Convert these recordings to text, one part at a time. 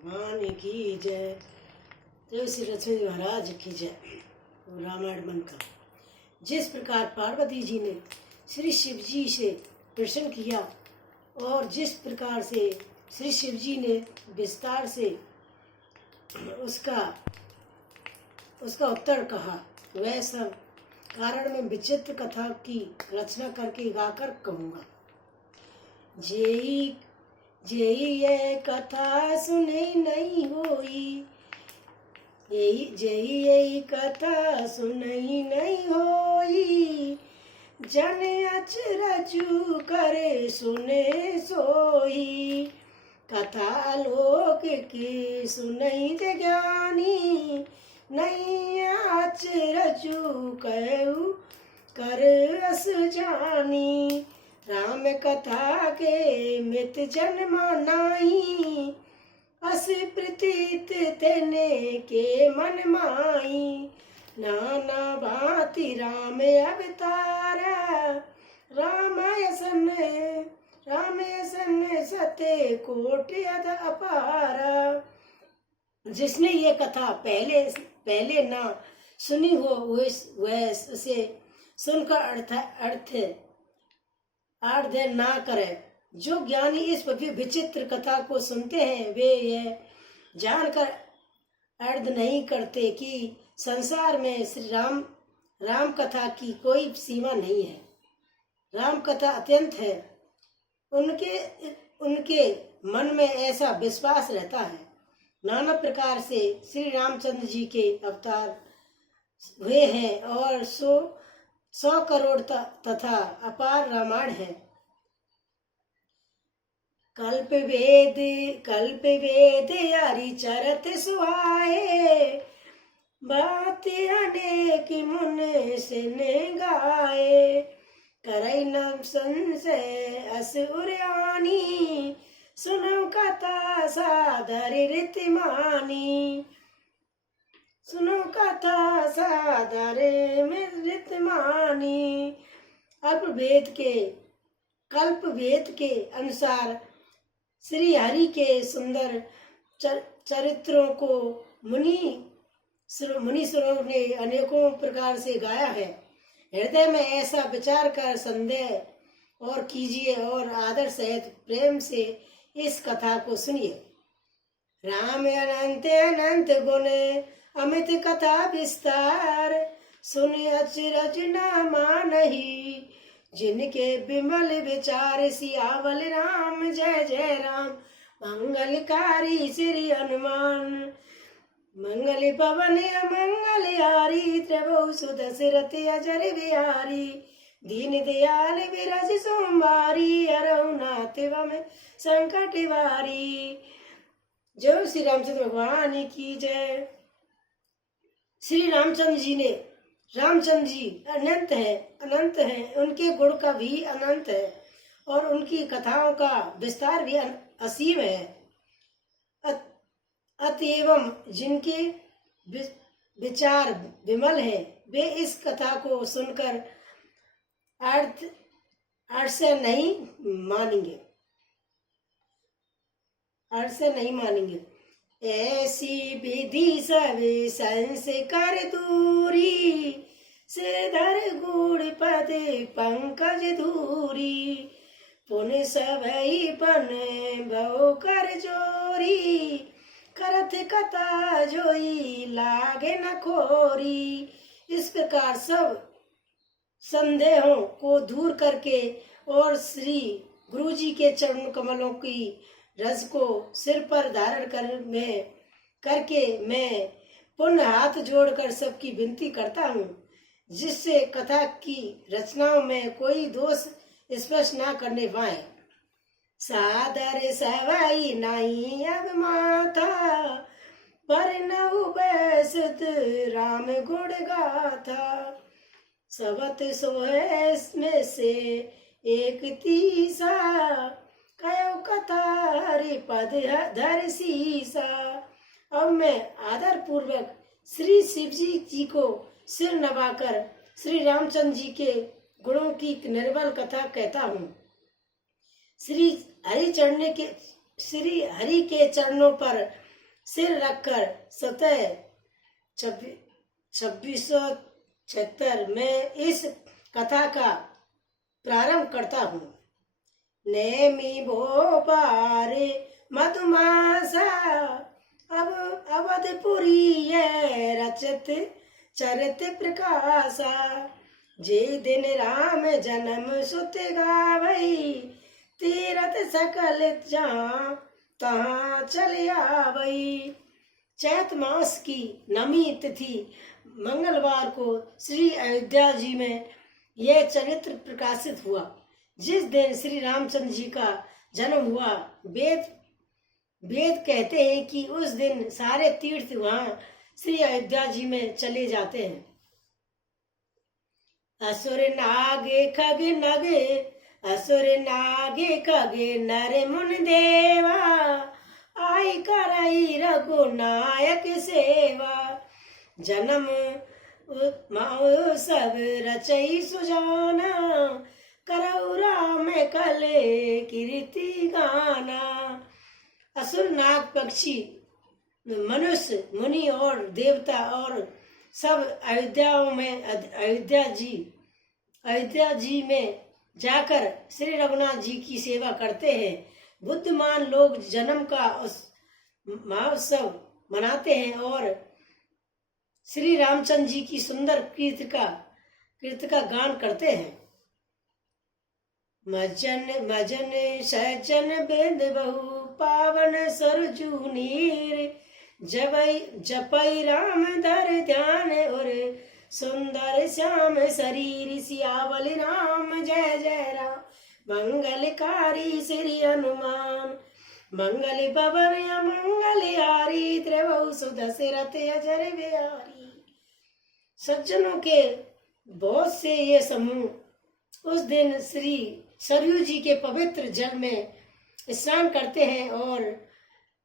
भगवान की जय। तो श्री लक्ष्मी महाराज की जय। रामायण मन का जिस प्रकार पार्वती जी ने श्री शिव जी से प्रश्न किया और जिस प्रकार से श्री शिव जी ने विस्तार से उसका उत्तर कहा, वह सब कारण में विचित्र कथा की रचना करके गाकर कहूँगा। जेई ये कथा सुने नहीं होई, यही कथा सुनई नहीं होई, जन अचरजु करे सुने सोई, कथा लोक की सुनई ज्ञानी, नहीं अचरजु कहु कर अस जानी, राम कथा के मित जन्म नाई, अस प्रतीत तेने के मन माई, नाना भांति राम अवतारा, रामाय सन सते कोटि अध अपारा। जिसने ये कथा पहले ना सुनी हो वह उसे सुनकर अर्थ ना करे। जो ज्ञानी इस विचित्र कथा को सुनते हैं वे यह जानकर अर्थ नहीं करते कि संसार में श्री राम कथा की कोई सीमा नहीं है। राम कथा अत्यंत है। उनके मन में ऐसा विश्वास रहता है। नाना प्रकार से श्री रामचंद्र जी के अवतार हुए हैं और 100 करोड़ तथा अपार रामायण है। कल्प वेद यारी चरत सुहाए, बात अनेक मुन सिन गाए, करई न संशय अस उर्यानी, सुनो कथा सादर रीतिमानी, सुनो कथा सादर रीतिमानी। कल्प वेद के अनुसार श्री हरि के सुंदर चरित्रों को मुनि स्वरूप ने अनेकों प्रकार से गाया है। हृदय में ऐसा विचार कर संदेह और कीजिए और आदर सहित प्रेम से इस कथा को सुनिए। राम अनंत गुण अमित कथा विस्तार, सुन अचरज न मानहि, जिनके विमल विचार सियावल राम। जय जय राम मंगलकारी श्री हनुमान, मंगल पवन अमंगलहारी, त्रिभुवन सुदशरथ अजर बिहारी, दीन दयाल विरज सोमवारी, हरहु नाथ वम संकट वारी। जय श्री रामचंद्र भगवान की जय। श्री रामचंद्र जी अनंत है, उनके गुण का भी अनंत है और उनकी कथाओं का विस्तार भी असीम है। अतएव जिनके विचार विमल है वे इस कथा को सुनकर अर्थ से नहीं मानेंगे। ऐसी विधि सब संस्कार दूरी, श्रीधर गुड़ पद पंकज धूरी, पुन सबई पन बहु कर जोरी, करत कथा जोई लागे न खोरी। इस प्रकार सब संदेहों को दूर करके और श्री गुरु जी के चरण कमलों की रज को सिर पर धारण करके मैं पुनः हाथ जोड़कर सबकी विनती करता हूँ, जिससे कथा की रचनाओं में कोई दोष स्पर्श न करने पाए। सादर सवाई नहीं अब माथा, पर नऊ बैसत राम गुण गाथा, सबत सोहे में से एक तीसा, कयो कथा हरि पद धर सीसा। अब मैं आदर पूर्वक श्री शिव जी को सिर नवाकर श्री रामचंद्र जी के गुणों की निर्बल कथा कहता हूँ। श्री हरि के चरणों पर सिर रखकर स्वतः 2676 में इस कथा का प्रारंभ करता हूँ। नेमी भोपार मधुमासा अब अवधपुरी ये रचत चरित प्रकाशा। जे दिन राम जन्म सुत गावई तीरथ सकल जहाँ तहाँ चल आवई। चैत मास की नमी तिथि मंगलवार को श्री अयोध्या जी में यह चरित्र प्रकाशित हुआ। जिस दिन श्री रामचंद्र जी का जन्म हुआ, वेद कहते हैं कि उस दिन सारे तीर्थ वहाँ श्री अयोध्या जी में चले जाते हैं। असुर नागे खगे नगे, असुर नागे खगे नर मुन देवा, आई करई रघुनायक सेवा। जन्म माओ सब रचई सुजाना, करऊ राम कले कीर्ति गाना। असुर नाग पक्षी मनुष्य मुनि और देवता और सब अयोध्या जी में जाकर श्री रघुनाथ जी की सेवा करते हैं। बुद्धिमान लोग जन्म का महोत्सव मनाते हैं और श्री रामचंद्र जी की सुंदर कीर्ति का गान करते हैं। मजन सजन बेद बहु पावन सरजू नीर, जपई राम धर ध्यान और सुंदर श्याम शरीर। सियावल राम जय जय राम, मंगलकारी श्री हनुमान, मंगल भवन मंगल हारी, त्रिभुवन सुदशरथ अजर बिहारी। सज्जनों के बहुत से ये समूह उस दिन श्री सरयू जी के पवित्र जल में स्नान करते हैं और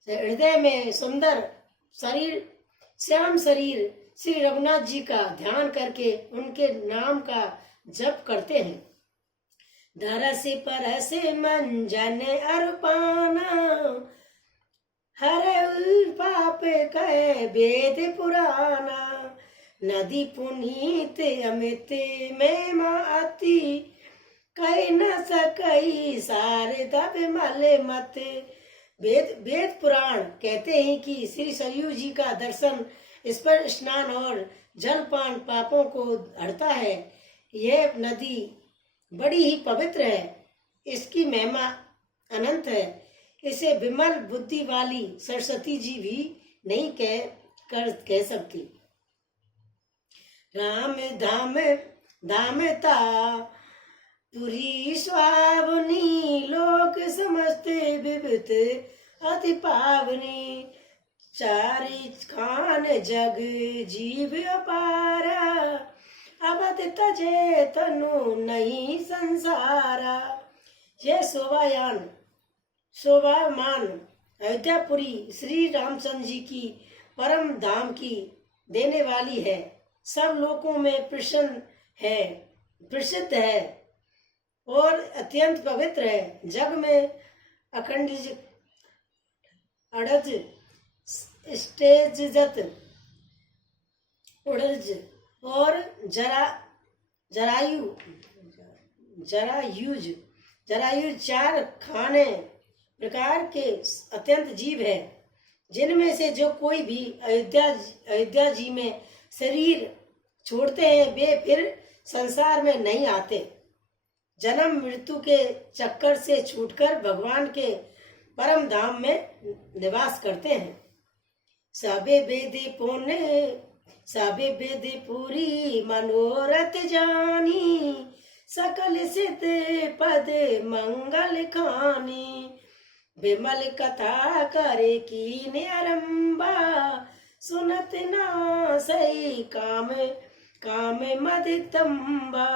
हृदय में सुंदर श्याम शरीर श्री रघुनाथ जी का ध्यान करके उनके नाम का जप करते हैं। धरस परस मंजन अर्पाना, हर पाप कह वेद पुराना। नदी पुनीत अमित में माती, कई न सकई शारदा विमल मत। वेद पुराण कहते हैं कि श्री सरयू जी का दर्शन, इस पर स्नान और जलपान पापों को हरता है। यह नदी बड़ी ही पवित्र है, इसकी महिमा अनंत है। इसे विमल बुद्धि वाली सरस्वती जी भी नहीं कह सकती। राम धाम धामता पुरी स्वावनी, लोक समस्त विविध अति पावनी। चारि खान जग जीव अपारा, अवध तजे तनु नहीं संसारा। यह शोभामान अयोध्यापुरी श्री रामचंद्र जी की परम धाम की देने वाली है। सब लोकों में प्रसिद्ध है और अत्यंत पवित्र है। जग में अखंड अड़ज स्टेजत उड़ज और जरायु चार खाने प्रकार के अत्यंत जीव है, जिनमें से जो कोई भी अयोध्या जी में शरीर छोड़ते हैं वे फिर संसार में नहीं आते। जन्म मृत्यु के चक्कर से छूटकर भगवान के परम धाम में निवास करते हैं। सबे वेद पूरी मनोरथ जानी, सकल सिद्ध पद मंगल खानी। विमल कथा करे कीन आरंभा, सुनत ना सही काम मद दम्बा।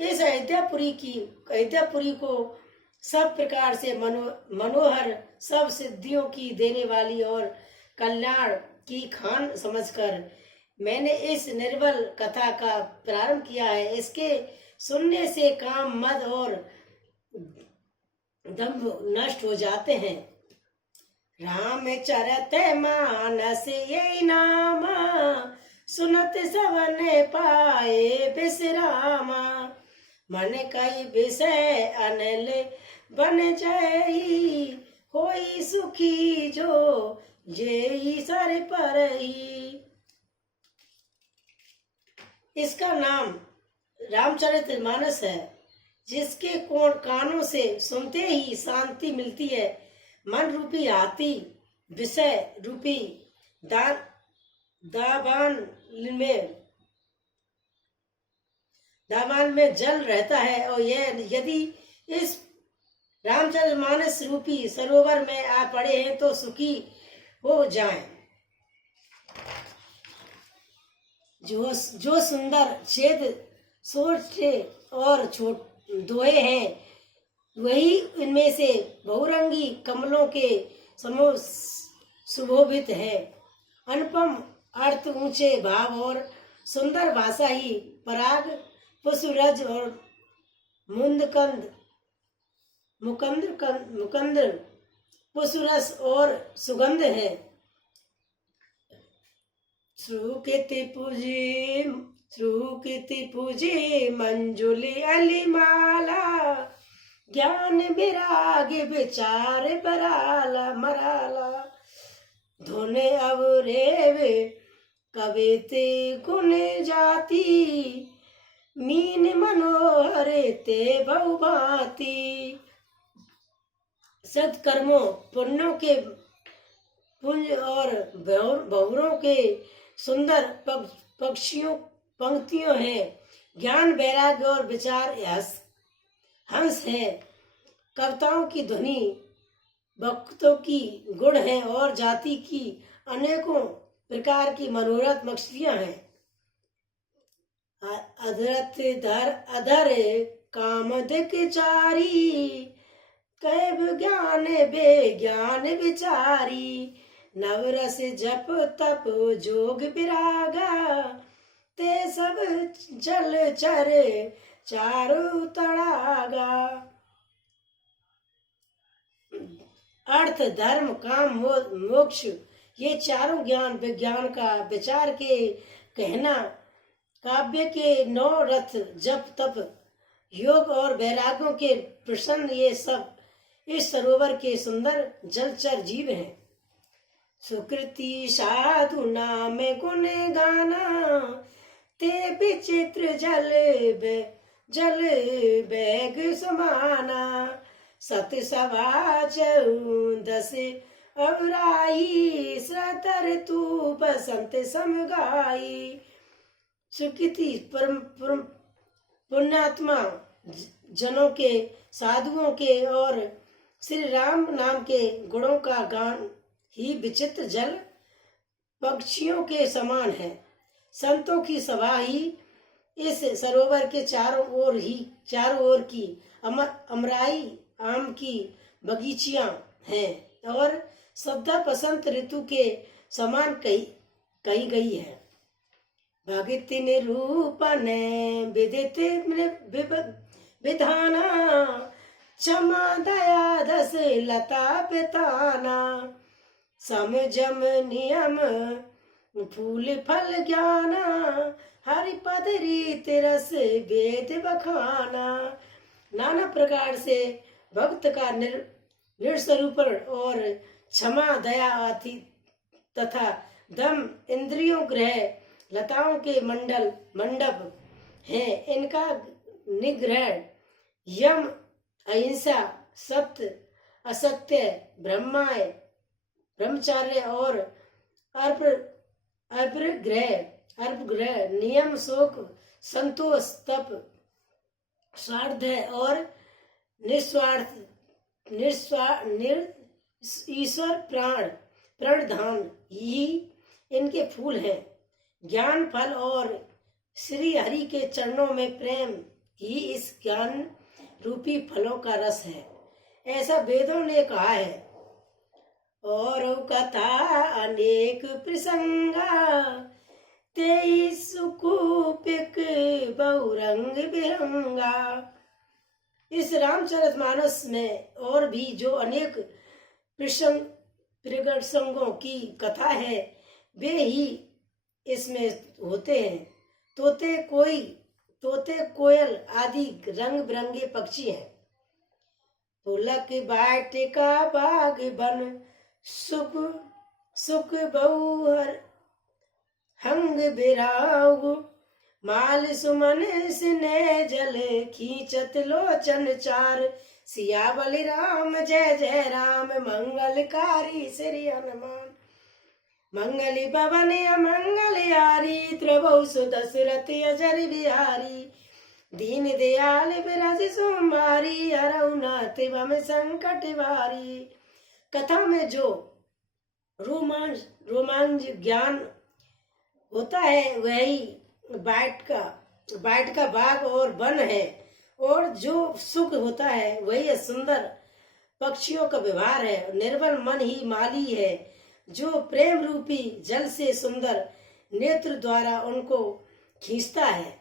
इस अयोध्यापुरी को सब प्रकार से मनोहर, सब सिद्धियों की देने वाली और कल्याण की खान समझकर मैंने इस निर्बल कथा का प्रारंभ किया है। इसके सुनने से काम, मद और दंभ नष्ट हो जाते हैं राम चरत मानस ये नाम, सुनत सवन पाए विश्रामा। मन कई विषय अनल बन जाई, होई सुखी जो जेई सर पर ही। इसका नाम रामचरितमानस है, जिसके कोण कानों से सुनते ही शांति मिलती है। मन रूपी हाथी विषय रूपी दावान में जल रहता है, और यह यदि इस रामचरितमानस रूपी सरोवर में आ पड़े हैं तो सुखी हो जाएं। जो सुंदर छेद छोटे और दोहे हैं, वही इनमें से बहुरंगी कमलों के समूह सुशोभित है। अनुपम अर्थ, ऊंचे भाव और सुंदर भाषा ही पराग, पुष्परज और मुकंद पुष्परस और सुगंध है। श्रुति पूजी मंजुली अलिमाला, ज्ञान विराग विचार बराला मराला। धुन अवरेव कविते गुण जाति, मीन मनोहर ते बहुभांति। सत्कर्मों पुण्यों के पुंज और बहुरों के सुंदर पंक्तियों हैं। ज्ञान वैराग्य और विचार हंस है। कविताओं की ध्वनि भक्तों की गुण है, और जाति की अनेकों प्रकार की मनोरथ मछलियां हैं। अधर कामदिक चारी, कैब ज्ञान बेज्ञान विचारी। नवरस जप तप जोग विरागा, ते सब जल चर चारु तड़ागा। अर्थ धर्म काम मोक्ष, ये चारों ज्ञान विज्ञान का विचार के कहना, काव्य के 9 रथ जप तप योग और वैराग्यों के प्रसन्न, ये सब इस सरोवर के सुंदर जलचर जीव हैं। सुकृति साधु नाम गुण गाना, ते विचित्र जल बैग समाना। सत सवा 14 अवराई, श्रतर तू बसंत समगाई। सुकृति पुण्यात्मा जनों के, साधुओं के और श्री राम नाम के गुणों का गान ही विचित्र जल पक्षियों के समान है। संतों की सभा ही इस सरोवर के चारों ओर की अमराई आम की बगीचियां हैं, और श्रद्धा बसंत ऋतु के समान कही गई है। भगति निरूपण विदित विधाना, क्षमा दया दस लता पिताना। समझम नियम फूल फल ज्ञाना, हरिपद रीत रस वेद बखाना। नाना प्रकार से भक्त का निस्वरूपण और क्षमा दया आदि तथा दम इंद्रियों ग्रह लताओं के मंडप हैं। इनका निग्रह यम अहिंसा सत्य असत्य ब्रह्मचर्य और अर्पग्रह नियम शोक संतोष तप स्वाध्याय और ईश्वर प्रणधान ही इनके फूल हैं। ज्ञान फल और श्री हरि के चरणों में प्रेम ही इस ज्ञान रूपी फलों का रस है, ऐसा वेदों ने कहा है। और कथा अनेक प्रसंगा, 23 सुकुपिक बहुरंग बिरंगा। इस रामचरितमानस में और भी जो अनेक प्रसंगों की कथा है, वे ही इसमें होते हैं। तोते कोयल आदि रंग बिरंगे पक्षी हैं। पुलक वाटिका बाग बन सुख सुख बहुहर हंग बिराऊ, माल सुमन स्नेह जल खींचत लोचन चार, सियावल राम जय जय राम मंगलकारी श्री हनुमान, मंगल भवन अमंगल यारी त्रवौ सुदशरथ अजर बिहारी, दीन दयाल बिरज सुमारी हरऊ नाथ बम संकट वारी। कथा में जो रोमांच ज्ञान होता है वही बाट का बाग और वन है, और जो सुख होता है वही सुंदर पक्षियों का व्यवहार है। निर्बल मन ही माली है, जो प्रेम रूपी जल से सुंदर नेत्र द्वारा उनको खींचता है।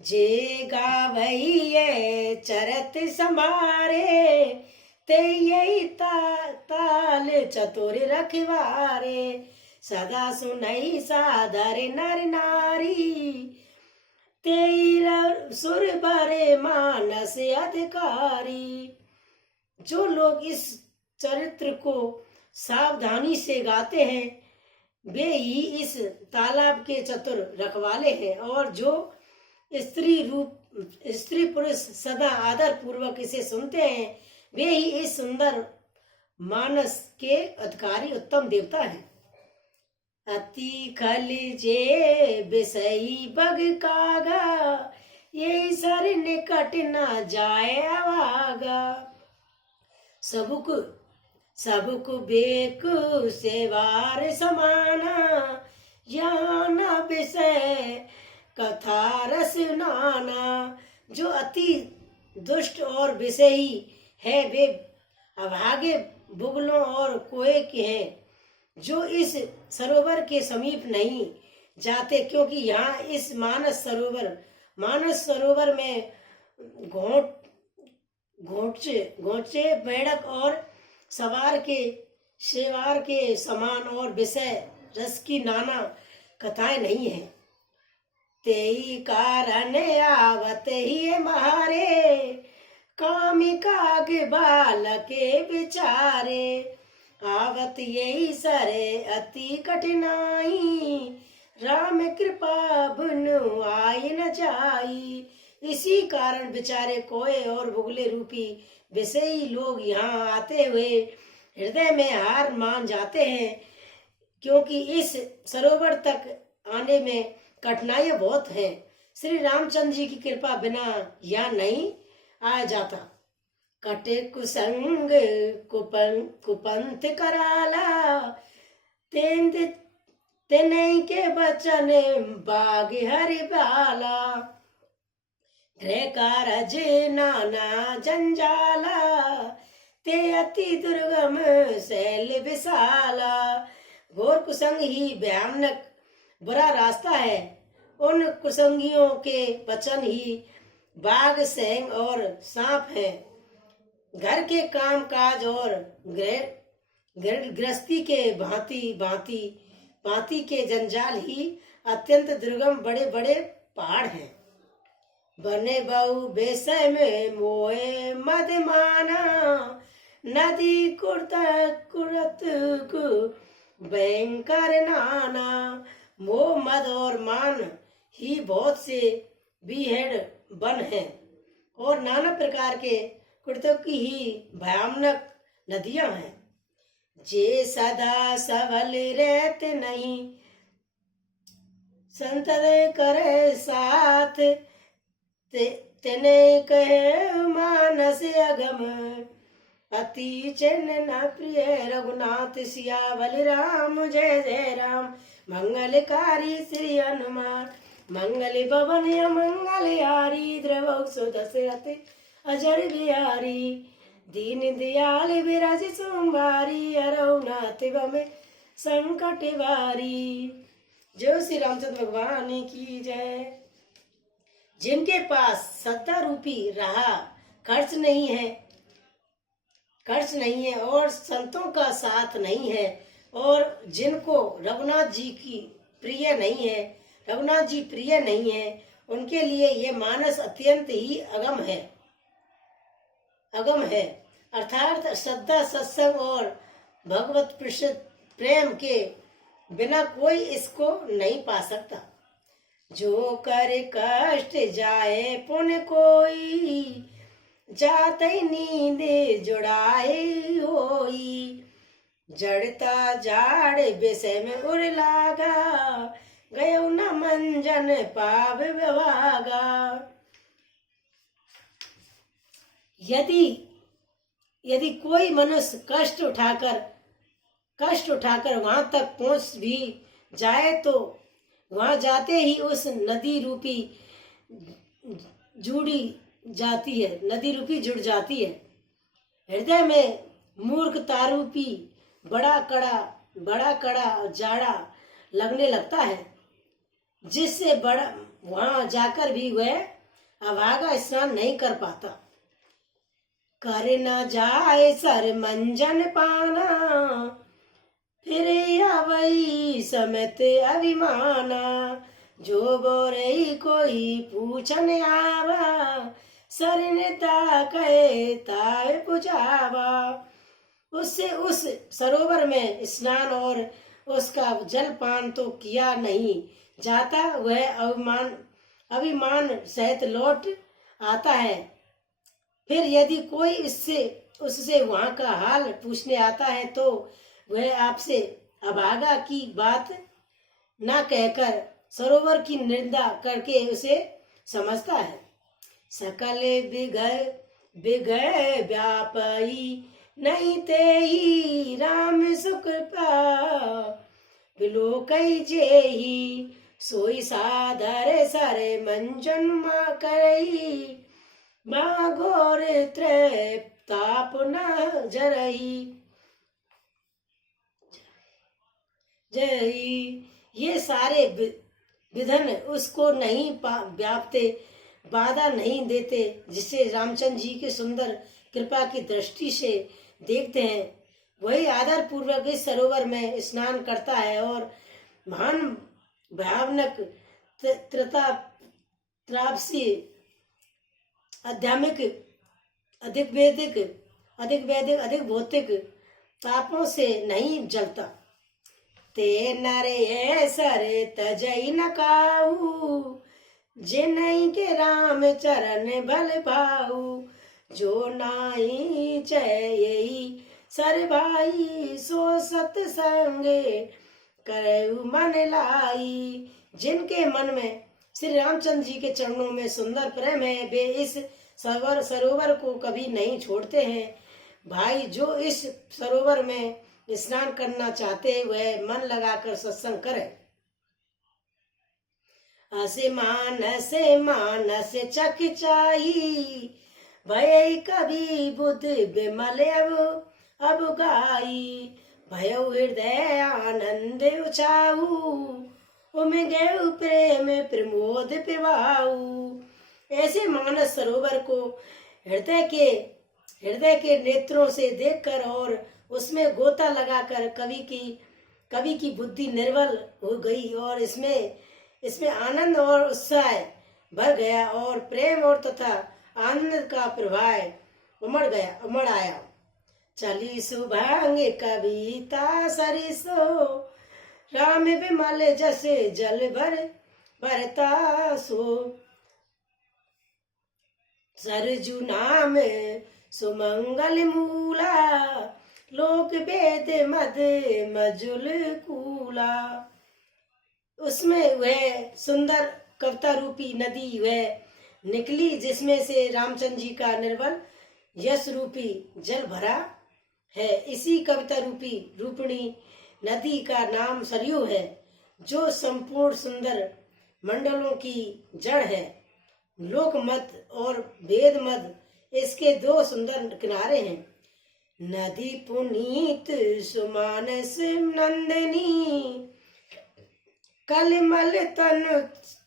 जे गावैये चरत समारे, ते यही ताल चतुर रखवारे, सदा सुनई सादर नर नारी, तेरा सुर बरे मानस अधिकारी। जो लोग इस चरित्र को सावधानी से गाते हैं वे ही इस तालाब के चतुर रखवाले हैं, और जो स्त्री पुरुष सदा आदर पूर्वक इसे सुनते हैं वे ही इस सुंदर मानस के अधिकारी उत्तम देवता हैं। अति खल जे बिसई बग कागा, ये सर निकट न जाए अवागा, सबुक बेक सेवार समाना, यहाँ न विषय कथा रस नाना। जो अति दुष्ट और विषयी है वे अभागे बुगलों और कोए के हैं, जो इस सरोवर के समीप नहीं जाते, क्योंकि यहाँ इस मानस सरोवर में घोंचे बेड़क और शेवार के समान और विषय रस की नाना कथाएं नहीं है। तेई कारण आवत ही महारे, कामिका के बाल के विचारे, आवत यही सरे अति कठिनाई, राम कृपा बिनु आई न जाई। इसी कारण बेचारे कोए और बुगले रूपी विषयी लोग यहाँ आते हुए हृदय में हार मान जाते हैं, क्योंकि इस सरोवर तक आने में कठिनाइयां बहुत हैं। श्री रामचंद्र जी की कृपा बिना यहाँ नहीं आ जाता। कटे कुसंग कुपंथ कराला, तेने के बचन बाग हरि बाला, गृह कारज नाना जंजाला, ते अति दुर्गम शैल विशाला। घोर कुसंग ही भयानक बुरा रास्ता है, उन कुसंगियों के वचन ही बाघ सेंग और सांप है। घर के काम काज और गृहस्थी के भांति के जंजाल ही अत्यंत दुर्गम बड़े बड़े पहाड़ हैं। बने बहु बेसय में मोए मद माना, नदी कुरत भयंकर नाना। मोह मद और मान ही बहुत से बीहड़ वन हैं, और नाना प्रकार के कुर्तों की ही भयानक नदियां हैं। जे सदा सबल रहते नहीं, संतद करे साथ, तेने कहे मानस अगम, अति चिन्ह न प्रिय रघुनाथ, सियावल राम जय जय राम मंगलकारी श्री हनुमान, मंगल भवन अमंगल हारी, द्रवौ सुदशरथ अजर बिहारी, दीन दयाल बिरज सुमारी, हरऊ नाथ बम संकट वारी। जो श्री रामचंद्र भगवान की जय। जिनके पास सत्ता रूपी रहा खर्च नहीं है, खर्च नहीं है और संतों का साथ नहीं है, और जिनको रघुनाथ जी की प्रिय नहीं है, रघुनाथ जी प्रिय नहीं है, उनके लिए ये मानस अत्यंत ही अगम है, अगम है। अर्थात श्रद्धा, सत्संग और भगवत प्रेम के बिना कोई इसको नहीं पा सकता। जो कर कष्ट जाए पुण्य कोई, जाते नींद जुड़ाए होई। जड़ता जाड़ विषय में उड़ लागा, गयो न मंजन पाव विभागा। यदि कोई मनुष्य कष्ट उठाकर वहां तक पहुंच भी जाए तो वहां जाते ही उस नदी रूपी जुड़ जाती है। हृदय में मूर्खता रूपी बड़ा कड़ा जाड़ा लगने लगता है, जिससे बड़ा वहां जाकर भी वह अभागा स्नान नहीं कर पाता। कर न जाए सर मंजन पाना, फिर आवई समेत अभिमाना। जो बोरे कोई पूछन आवा, सर ने ताके ताए पुछावा। उससे उस सरोवर में स्नान और उसका जलपान तो किया नहीं जाता, वह अभिमान सहित लौट आता है। फिर यदि कोई उससे वहां का हाल पूछने आता है तो वह आपसे अभागा की बात ना कहकर सरोवर की निंदा करके उसे समझता है। सकल बिगड़ व्यापी नहीं तेही, राम सुख बिलो कई जेही। सोई साधर सरे मंजन मा करई, माँ घोर ताप न जरई। ये सारे विधन उसको नहीं व्यापते, बाधा नहीं देते, जिसे रामचंद्र जी के सुंदर कृपा की दृष्टि से देखते हैं। वही आदर पूर्वक इस सरोवर में स्नान करता है और महान भावनक त्रापसी आध्यात्मिक अधिक वैदिक भौतिक तापों से नहीं जलता। ते नरे सरे तजई न काऊ, जिनई के राम चरण भल पाऊ। जो नाई चयई सर भाई, सो सत्संगे करऊ मन लाई। जिनके मन में श्री रामचंद्र जी के चरणों में सुंदर प्रेम है, वे इस सरोवर को कभी नहीं छोड़ते हैं। भाई जो इस सरोवर में स्नान करना चाहते वह मन लगाकर सत्संग करे। असे मानस चक चाही, भय कभी बुध विमल अब गाई। भय हृदय आनंद उछाऊ, उमगे प्रेम प्रमोद प्रभाऊ। ऐसे मानस सरोवर को हृदय के नेत्रों से देखकर और उसमें गोता लगाकर कवि की बुद्धि निर्मल हो गई और इसमें आनंद और उत्साह भर गया और प्रेम और तथा आनंद का प्रवाह उमड़ आया। चली सुभांग कविता सरिसो, राम विमल जसे जल भरता सो। सरजू नाम सुमंगल मूला, लोक वेद मद मजुल कूला। उसमें वह सुंदर कविता रूपी नदी वह निकली, जिसमें से रामचंद्र जी का निर्मल यश रूपी जल भरा है। इसी कविता रूपिणी नदी का नाम सरयू है, जो संपूर्ण सुंदर मंडलों की जड़ है। लोक मत और वेद मत इसके दो सुंदर किनारे हैं। नदी पुनीत सुमानस नंदनी, कलमल तन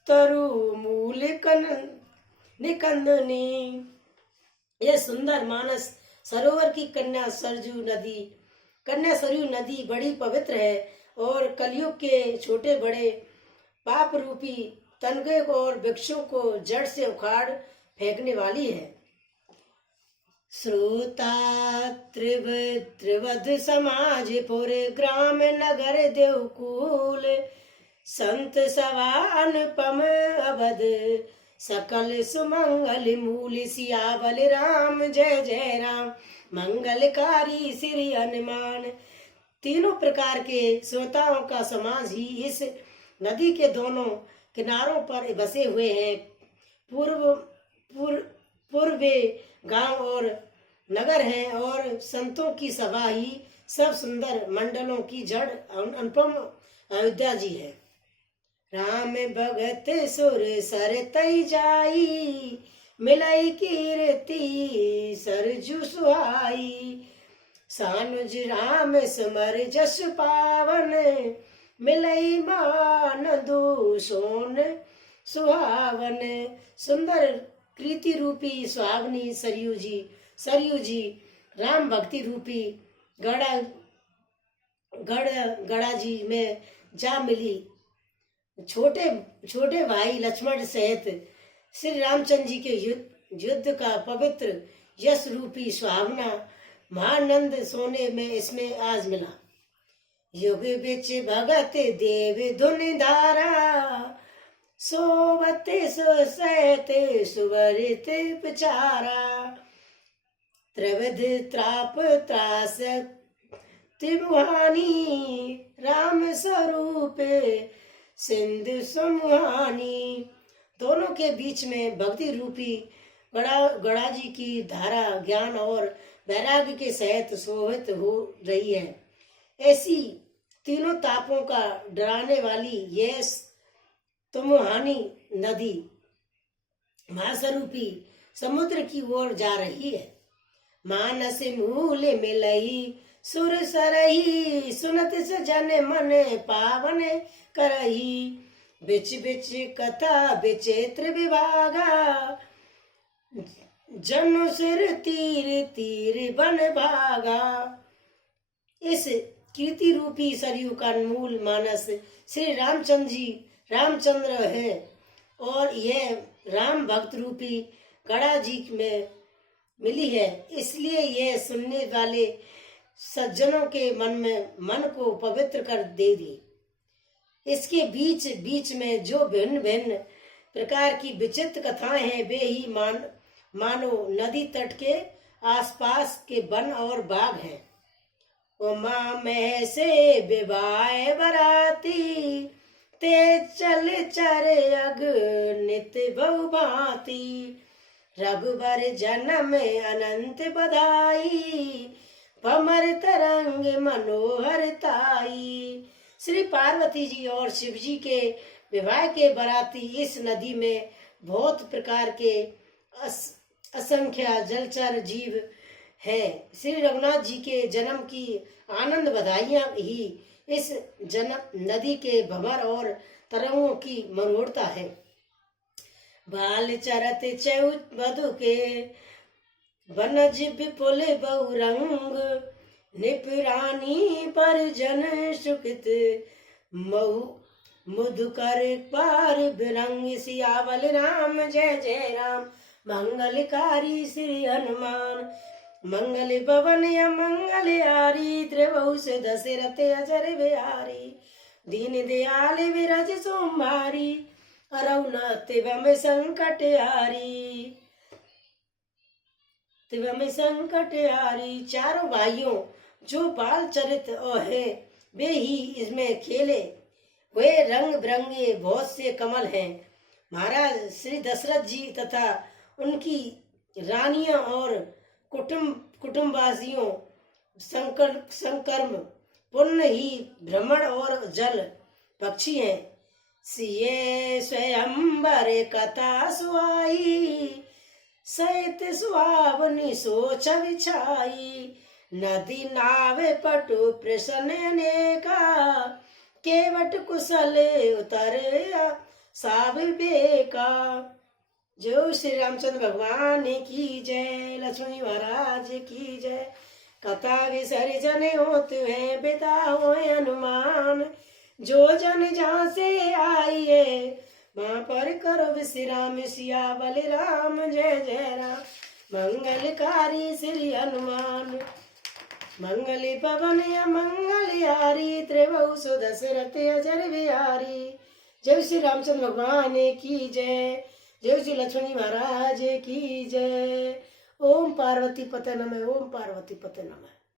तरु मूल निकंदनी। यह सुंदर मानस सरोवर की कन्या सरयू नदी बड़ी पवित्र है और कलयुग के छोटे बड़े पाप रूपी तनगे और वृक्षों को जड़ से उखाड़ फेंकने वाली है। श्रोता त्रिवध समाज पुर ग्राम नगर देवकुल संत सवा अनुपम अवध सकल सुमंगल मूल सियावल राम जय जय राम मंगलकारी श्री हनुमान। तीनों प्रकार के श्रोताओं का समाज ही इस नदी के दोनों किनारों पर बसे हुए हैं। पूर्वे गांव और नगर हैं और संतों की सभा ही सब सुंदर मंडलों की जड़ अनुपम अयोध्या जी है। राम भगत सुर सर तई जाई मिलई कीर्ति सरजू सुहाई सानुज राम समर जस पावन मिलई मान दो सोन सुहावन। सुंदर कृति रूपी सुहावनी सरयू जी राम भक्ति रूपी गड़ा जी में जा मिली। छोटे भाई लक्ष्मण सहित श्री रामचंद्र जी के युद्ध का पवित्र यश रूपी सुहावना महानंद सोने में इसमें आज मिला। युग बिच भगत देव धुन धारा सोवते सुसैते सुवरित पचारा त्रिविध त्राप त्रास त्रिमुहानी राम स्वरूप सिंधु समुहानी। दोनों के बीच में भक्ति रूपी गड़ा जी की धारा ज्ञान और वैराग्य के सहित शोभित हो रही है। ऐसी तीनों तापों का डराने वाली यह तमुहानी नदी महास्वरूपी समुद्र की ओर जा रही है। मानस मूल मिलई सुर सरही सुनत सजन मन पावन करही बिच बिच कथा विचित्र विभागा जनु सिर तीर तीर बन भागा। इस कीर्ति रूपी सरयू का मूल मानस श्री रामचंद्र है और यह राम भक्त रूपी गड़ा जी में मिली है। इसलिए यह सुनने वाले सज्जनों के मन को पवित्र कर देगी। इसके बीच बीच में जो भिन्न भिन्न प्रकार की विचित्र कथाएं हैं वे ही मानो नदी तट के आसपास के वन और बाग हैं। उमा मह से विवाह बराती ते चल चरे अग नित बहु भांति रघुबर जन्म अनंत बधाई पमर तरंग मनोहर ताई। श्री पार्वती जी और शिव जी के विवाह के बराती इस नदी में बहुत प्रकार के असंख्य जलचर जीव है। श्री रघुनाथ जी के जन्म की आनंद बधाइयां ही इस नदी के भंवर और तरंगों की मनोहरता है। बाल चरत चौथ वधु के बनज विपुल बहुरंग निपरानी पर जन सुखित मुधुकर पार बिरंग सियावल राम जय जय राम मंगलकारी श्री हनुमान मंगल भवन मंगल आरी त्रिभुव से दशरथ अजर बिहारी दीन दयाल विरज सोमवारी अरौनाथ तिवम संकट हारी। चारों भाइयों जो बाल चरित है वे ही इसमें खेले हुए रंग बिरंगे बहुत से कमल हैं। महाराज श्री दशरथ जी तथा उनकी रानियां और कुटुंबवासियों संकर्म पुण्य ही भ्रमण और जल पक्षी हैं। सिये स्वयंवर कथा सुहाई सहित सुहावनी सोच विछाई नदी नाव पटु प्रसन्न नेका केवट कुशल उतर साव बेका। जय श्री रामचंद्र भगवान की जय, लक्ष्मण महाराज की जय। कथा विसर्जन होते हैं बेटा होए हनुमान, जो जन जहाँ से आइए वहाँ पर करो विश्राम। सिया बलराम जय जय राम, मंगलकारी श्री हनुमान। मंगल पवन मंगलहारी, त्रिभुवन सुदशरथ अजर बिहारी। जय श्री रामचंद्र भगवान की जय, जय श्री लक्ष्मण महाराज की जय। ओम पार्वती पते नमः, ओम पार्वती पते नमः।